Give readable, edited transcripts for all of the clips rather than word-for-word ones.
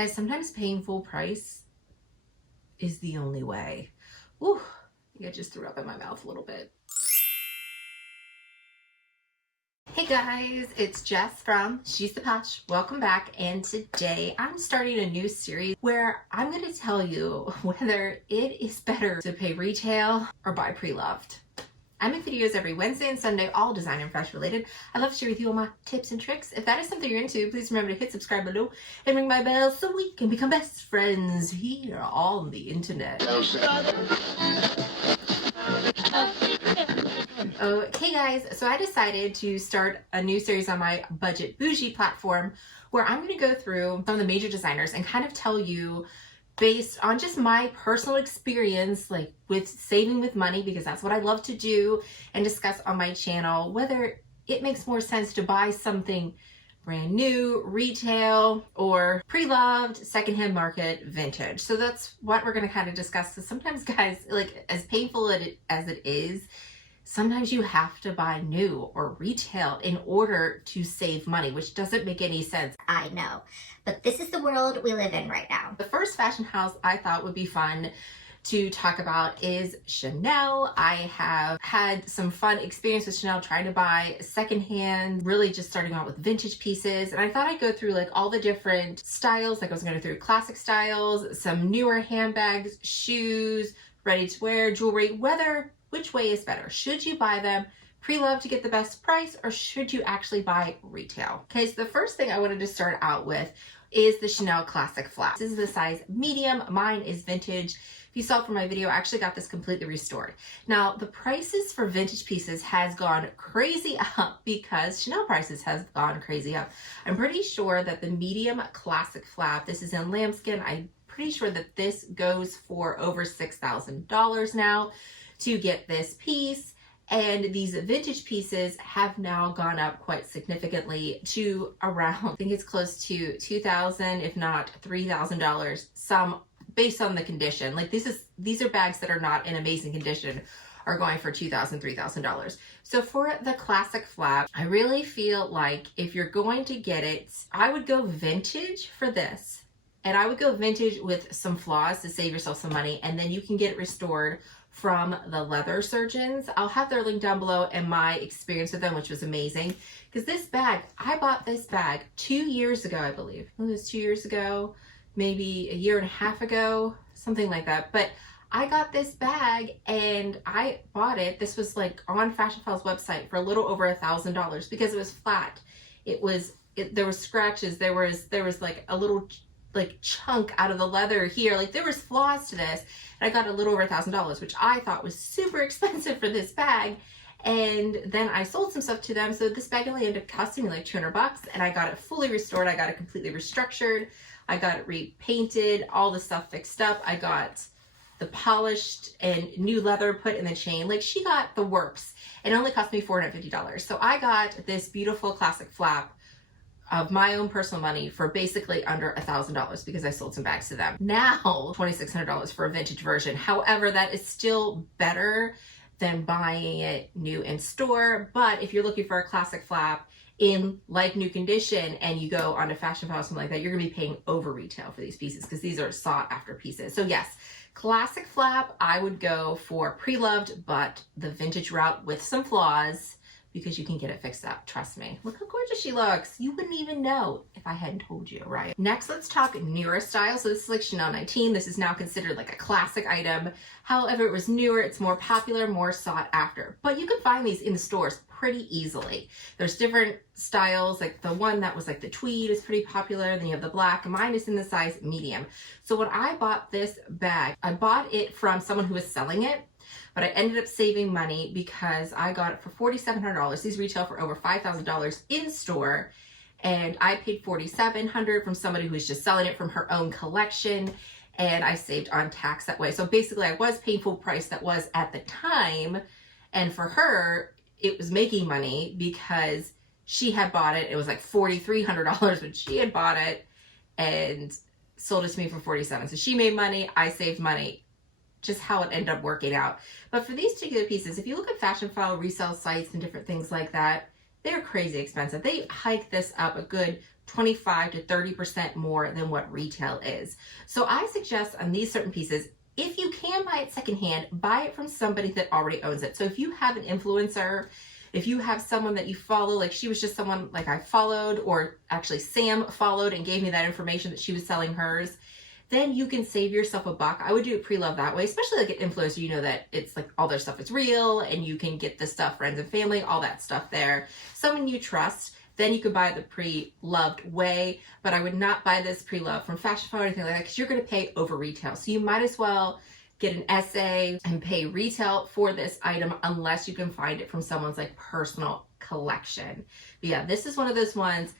Guys, sometimes paying full price is the only way. Ooh, I think I just threw up in my mouth a little bit. Hey guys, it's Jess from She's the Posh. Welcome back, and today I'm starting a new series where I'm going to tell you whether it is better to pay retail or buy pre-loved. I make videos every Wednesday and Sunday, all design and fashion related. I love to share with you all my tips and tricks. If that is something you're into, please remember to hit subscribe below and ring my bell so we can become best friends here on the internet. Okay guys, so I decided to start a new series on my Budget Bougie platform where I'm going to go through some of the major designers and kind of tell you, based on just my personal experience, like with saving with money, because that's what I love to do and discuss on my channel, whether it makes more sense to buy something brand new, retail, or pre-loved, secondhand market, vintage. So that's what we're going to kind of discuss. So sometimes guys, like as painful as it is, sometimes you have to buy new or retail in order to save money, which doesn't make any sense. I know, but this is the world we live in right now. The first fashion house I thought would be fun to talk about is Chanel. I have had some fun experience with Chanel trying to buy secondhand, really just starting out with vintage pieces. And I thought I'd go through like all the different styles. Like I was going to go through classic styles, some newer handbags, shoes, ready to wear, jewelry, which way is better? Should you buy them pre-loved to get the best price, or should you actually buy retail? Okay, so the first thing I wanted to start out with is the Chanel Classic Flap. This is the size medium. Mine is vintage. If you saw from my video, I actually got this completely restored. Now, the prices for vintage pieces has gone crazy up because Chanel prices has gone crazy up. I'm pretty sure that the medium Classic Flap, this is in lambskin, I'm pretty sure that this goes for over $6,000 now to get this piece. And these vintage pieces have now gone up quite significantly to around, I think it's close to $2,000, if not $3,000, some based on the condition. Like these are bags that are not in amazing condition are going for $2,000, $3,000. So for the Classic Flap, I really feel like if you're going to get it, I would go vintage for this. And I would go vintage with some flaws to save yourself some money, and then you can get it restored from the leather surgeons. I'll have their link down below and my experience with them, which was amazing. Because this bag, I bought this bag 2 years ago, I believe. It was 2 years ago, maybe a year and a half ago, something like that. But I got this bag and I bought it. This was like on Fashion File's website for a little over $1,000 because it was flat. There was scratches. There was like a little chunk out of the leather here. Like there was flaws to this. And I got a little over $1,000, which I thought was super expensive for this bag. And then I sold some stuff to them. So this bag only ended up costing me like $200, and I got it fully restored. I got it completely restructured. I got it repainted, all the stuff fixed up. I got the polished and new leather put in the chain. Like she got the works. It only cost me $450. So I got this beautiful Classic Flap of my own personal money for basically under $1,000 because I sold some bags to them. Now, $2,600 for a vintage version. However, that is still better than buying it new in store. But if you're looking for a Classic Flap in like new condition and you go on a Fashion File or something like that, you're gonna be paying over retail for these pieces because these are sought after pieces. So yes, Classic Flap, I would go for pre-loved, but the vintage route with some flaws, because you can get it fixed up. Trust me. Look how gorgeous she looks. You wouldn't even know if I hadn't told you, right? Next, let's talk newer style. So this is like Chanel 19. This is now considered like a classic item. However, it was newer, it's more popular, more sought after. But you can find these in the stores pretty easily. There's different styles, like the one that was like the tweed is pretty popular, then you have the black. Mine is in the size medium. So when I bought this bag, I bought it from someone who was selling it, but I ended up saving money because I got it for $4,700. These retail for over $5,000 in store, and I paid $4,700 from somebody who was just selling it from her own collection, and I saved on tax that way. So basically I was paying full price that was at the time, and for her it was making money because she had bought it. It was like $4,300 when she had bought it and sold it to me for $47,000. So she made money, I saved money. Just how it ended up working out. But for these particular pieces, if you look at Fashion File resale sites and different things like that, they're crazy expensive. They hike this up a good 25 to 30% more than what retail is. So I suggest on these certain pieces, if you can buy it secondhand, buy it from somebody that already owns it. So if you have an influencer, if you have someone that you follow, like she was just someone like I followed, or actually Sam followed and gave me that information that she was selling hers, then you can save yourself a buck. I would do it pre-loved that way, especially like an influencer, you know that it's like all their stuff is real and you can get the stuff, friends and family, all that stuff there. Someone you trust, then you could buy the pre-loved way, but I would not buy this pre-loved from Fashion Flow or anything like that because you're gonna pay over retail. So you might as well get an SA and pay retail for this item unless you can find it from someone's like personal collection. But yeah, this is one of those ones,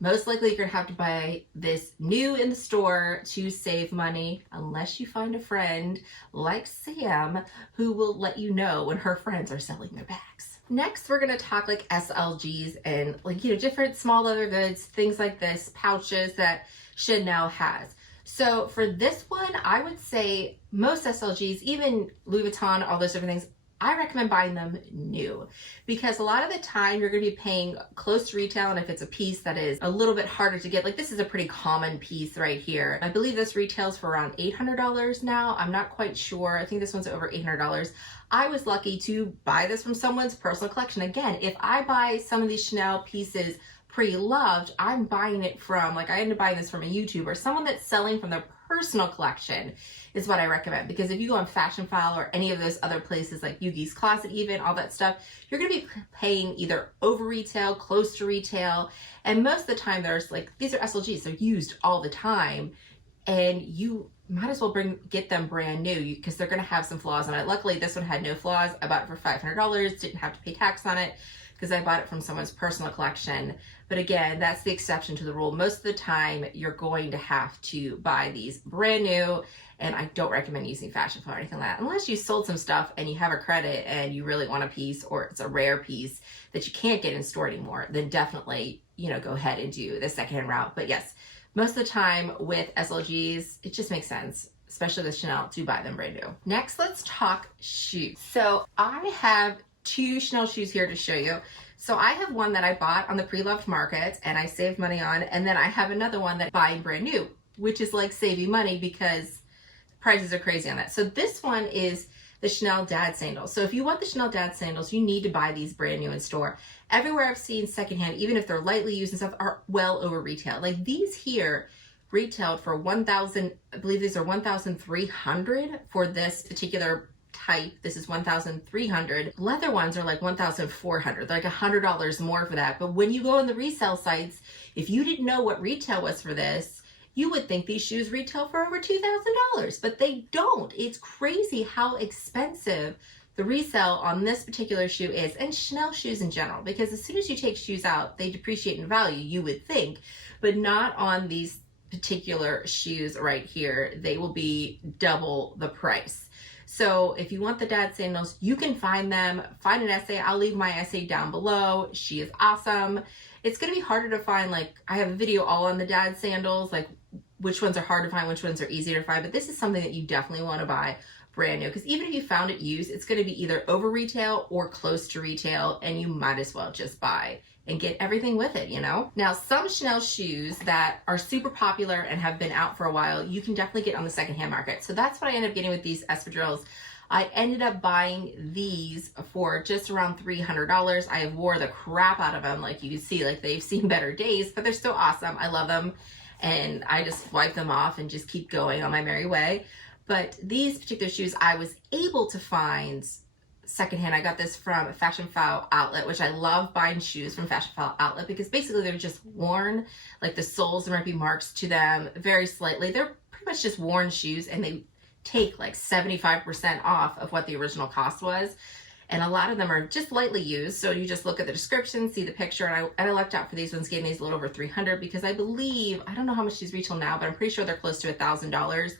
most likely you're gonna have to buy this new in the store to save money, unless you find a friend like Sam who will let you know when her friends are selling their bags. Next, we're gonna talk like SLGs and like, you know, different small leather goods, things like this, pouches that Chanel has. So for this one, I would say most SLGs, even Louis Vuitton, all those different things, I recommend buying them new, because a lot of the time you're going to be paying close to retail. And if it's a piece that is a little bit harder to get, like this is a pretty common piece right here. I believe this retails for around $800 now. I'm not quite sure. I think this one's over $800. I was lucky to buy this from someone's personal collection. Again, if I buy some of these Chanel pieces pre-loved, I'm buying it from, like I ended up buying this from a YouTuber, someone that's selling from their personal collection is what I recommend. Because if you go on Fashion File or any of those other places like Yugi's Closet, even all that stuff, you're going to be paying either over retail, close to retail. And most of the time there's like, these are SLGs, they're used all the time. And you might as well get them brand new because they're going to have some flaws on it. Luckily, this one had no flaws. I bought it for $500, didn't have to pay tax on it because I bought it from someone's personal collection. But again, that's the exception to the rule. Most of the time, you're going to have to buy these brand new, and I don't recommend using Fashion Flow or anything like that. Unless you sold some stuff and you have a credit and you really want a piece, or it's a rare piece that you can't get in store anymore, then definitely, you know, go ahead and do the secondhand route. But yes, most of the time with SLGs, it just makes sense, especially with Chanel, to buy them brand new. Next, let's talk shoes. So I have two Chanel shoes here to show you. So I have one that I bought on the pre-loved market and I saved money on, and then I have another one that I'm buying brand new, which is like saving money because prices are crazy on that. So this one is the Chanel Dad sandals. So if you want the Chanel Dad sandals, you need to buy these brand new in store. Everywhere I've seen secondhand, even if they're lightly used and stuff, are well over retail. Like these here retailed for 1,000, I believe these are 1,300 for this particular type. This is 1,300. Leather ones are like 1,400. They're like $100 more for that. But when you go on the resale sites, if you didn't know what retail was for this, you would think these shoes retail for over $2,000, but they don't. It's crazy how expensive the resale on this particular shoe is, and Chanel shoes in general, because as soon as you take shoes out, they depreciate in value, you would think, but not on these particular shoes right here. They will be double the price. So if you want the Dad sandals, you can find them. Find an essay. I'll leave my essay down below. She is awesome. It's going to be harder to find. Like I have a video all on the Dad sandals, like which ones are hard to find, which ones are easier to find. But this is something that you definitely want to buy brand new, because even if you found it used, it's going to be either over retail or close to retail, and you might as well just buy and get everything with it, you know? Now, some Chanel shoes that are super popular and have been out for a while, you can definitely get on the secondhand market. So that's what I ended up getting with these Espadrilles. I ended up buying these for just around $300. I wore the crap out of them. Like you can see, like they've seen better days, but they're still awesome. I love them. And I just wipe them off and just keep going on my merry way. But these particular shoes, I was able to find secondhand. I got this from Fashion File Outlet, which I love buying shoes from Fashion File Outlet because basically they're just worn, like the soles, there might be marks to them very slightly. They're pretty much just worn shoes, and they take like 75% off of what the original cost was. And a lot of them are just lightly used. So you just look at the description, see the picture, and I lucked out for these ones, getting these a little over $300 because I believe, I don't know how much these retail now, but I'm pretty sure they're close to $1,000.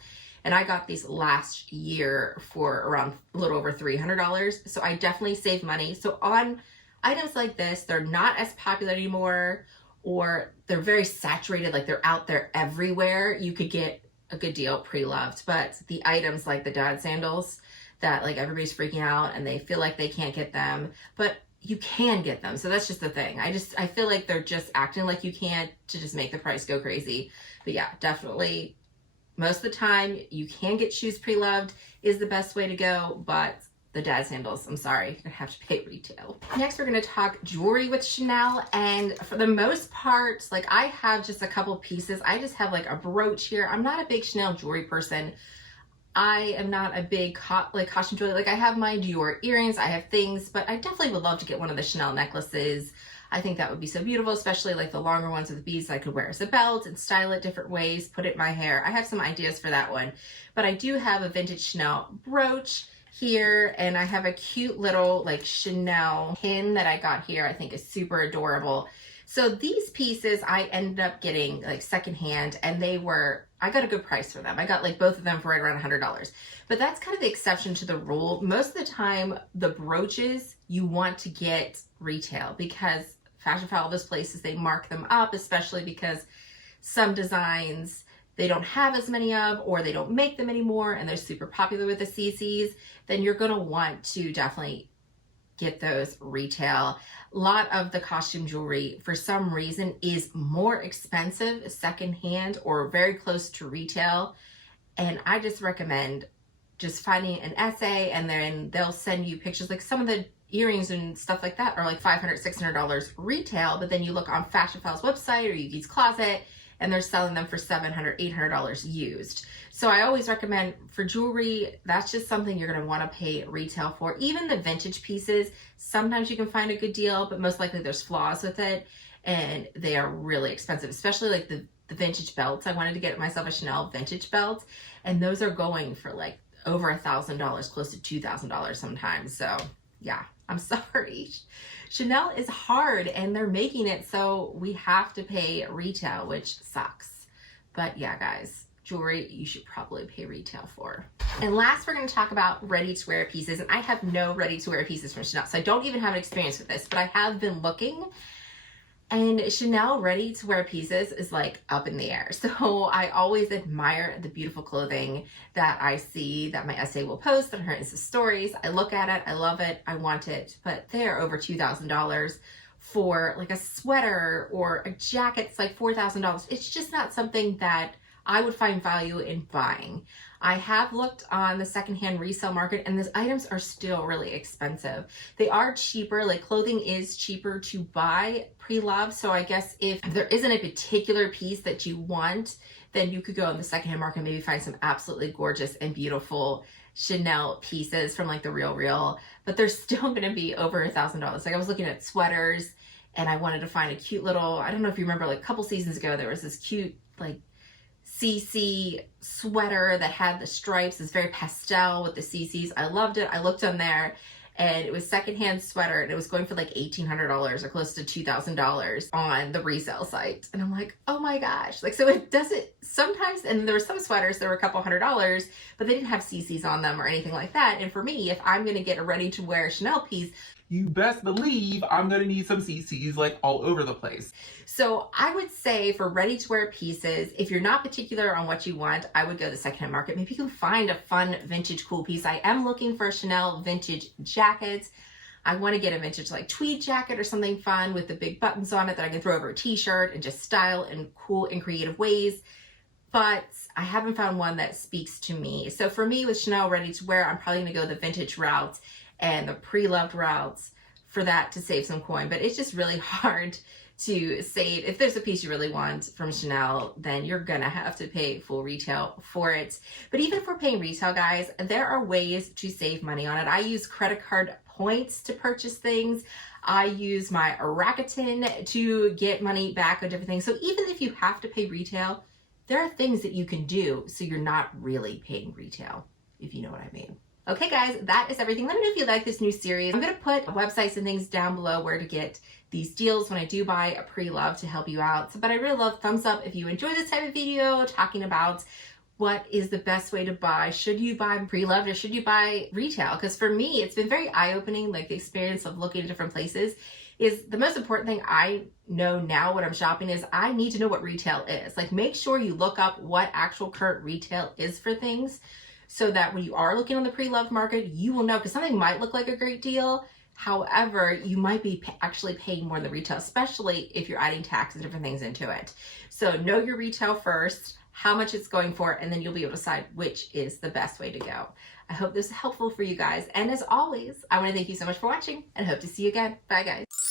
And I got these last year for around a little over $300. So I definitely saved money. So on items like this, they're not as popular anymore, or they're very saturated, like they're out there everywhere. You could get a good deal pre-loved. But the items like the Dad sandals that like everybody's freaking out and they feel like they can't get them. But you can get them. So that's just the thing. I feel like they're just acting like you can't to just make the price go crazy. But yeah, definitely most of the time you can get shoes pre-loved is the best way to go, but the dad sandals, I'm sorry, you're gonna have to pay retail. Next, we're gonna talk jewelry with Chanel. And for the most part, like I have just a couple pieces. I just have like a brooch here. I'm not a big Chanel jewelry person. I am not a big costume jewelry. Like I have my Dior earrings, I have things, but I definitely would love to get one of the Chanel necklaces. I think that would be so beautiful, especially like the longer ones with the beads I could wear as a belt and style it different ways, put it in my hair. I have some ideas for that one, but I do have a vintage Chanel brooch here, and I have a cute little like Chanel pin that I got here. I think is super adorable. So these pieces I ended up getting like secondhand, and I got a good price for them. I got like both of them for right around $100. But that's kind of the exception to the rule. Most of the time, the brooches you want to get retail because Fashion Fabulous places, they mark them up, especially because some designs they don't have as many of, or they don't make them anymore, and they're super popular with the CCs, then you're gonna want to definitely get those retail. A lot of the costume jewelry, for some reason, is more expensive secondhand or very close to retail. And I just recommend just finding an essay, and then they'll send you pictures. Like some of the earrings and stuff like that are like $500, $600 retail, but then you look on Fashion File's website or Yuki's Closet, and they're selling them for $700, $800 used. So I always recommend for jewelry, that's just something you're gonna wanna pay retail for. Even the vintage pieces, sometimes you can find a good deal, but most likely there's flaws with it, and they are really expensive, especially like the vintage belts. I wanted to get myself a Chanel vintage belt, and those are going for like over $1,000, close to $2,000 sometimes. So yeah, I'm sorry. Chanel is hard, and they're making it so we have to pay retail, which sucks. But yeah, guys, jewelry you should probably pay retail for. And last, we're going to talk about ready-to-wear pieces. And I have no ready-to-wear pieces from Chanel, so I don't even have an experience with this, but I have been looking. And Chanel ready-to-wear pieces is like up in the air. So I always admire the beautiful clothing that I see that my essay will post on her Insta stories. I look at it, I love it, I want it, but they're over $2,000 for like a sweater, or a jacket's like $4,000. It's just not something that I would find value in buying. I have looked on the secondhand resale market, and these items are still really expensive. They are cheaper, like clothing is cheaper to buy pre-loved. So I guess if there isn't a particular piece that you want, then you could go in the secondhand market and maybe find some absolutely gorgeous and beautiful Chanel pieces from like the Real, but they're still gonna be over $1,000. Like I was looking at sweaters, and I wanted to find a cute little, I don't know if you remember, like a couple seasons ago, there was this cute like CC sweater that had the stripes. It's very pastel with the CCs. I loved it. I looked on there, and it was secondhand sweater, and it was going for like $1,800 or close to $2,000 on the resale site. And I'm like, oh my gosh. Like, so it doesn't sometimes, and there were some sweaters that were a couple $100s, but they didn't have CCs on them or anything like that. And for me, if I'm going to get a ready to wear Chanel piece, you best believe I'm gonna need some CCs like all over the place. So I would say for ready-to-wear pieces, if you're not particular on what you want, I would go to the secondhand market. Maybe you can find a fun vintage cool piece. I am looking for a Chanel vintage jacket. I want to get a vintage like tweed jacket or something fun with the big buttons on it that I can throw over a t-shirt and just style in cool and creative ways. But I haven't found one that speaks to me. So for me with Chanel ready-to-wear, I'm probably gonna go the vintage route and the pre-loved routes for that to save some coin. But it's just really hard to save. If there's a piece you really want from Chanel, then you're gonna have to pay full retail for it. But even if we're paying retail, guys, there are ways to save money on it. I use credit card points to purchase things. I use my Rakuten to get money back on different things. So even if you have to pay retail, there are things that you can do so you're not really paying retail, if you know what I mean. Okay guys, that is everything. Let me know if you like this new series. I'm gonna put websites and things down below where to get these deals when I do buy a pre-love to help you out. But I really love thumbs up if you enjoy this type of video talking about what is the best way to buy. Should you buy pre-loved or should you buy retail? Because for me, it's been very eye-opening, like the experience of looking at different places is the most important thing I know now when I'm shopping is I need to know what retail is. Like make sure you look up what actual current retail is for things, so that when you are looking on the pre-loved market, you will know, because something might look like a great deal, However, you might be actually paying more than retail, especially if you're adding tax and different things into it. So know your retail first, how much it's going for, and then you'll be able to decide which is the best way to go. I hope this is helpful for you guys. And as always, I want to thank you so much for watching and hope to see you again. Bye guys.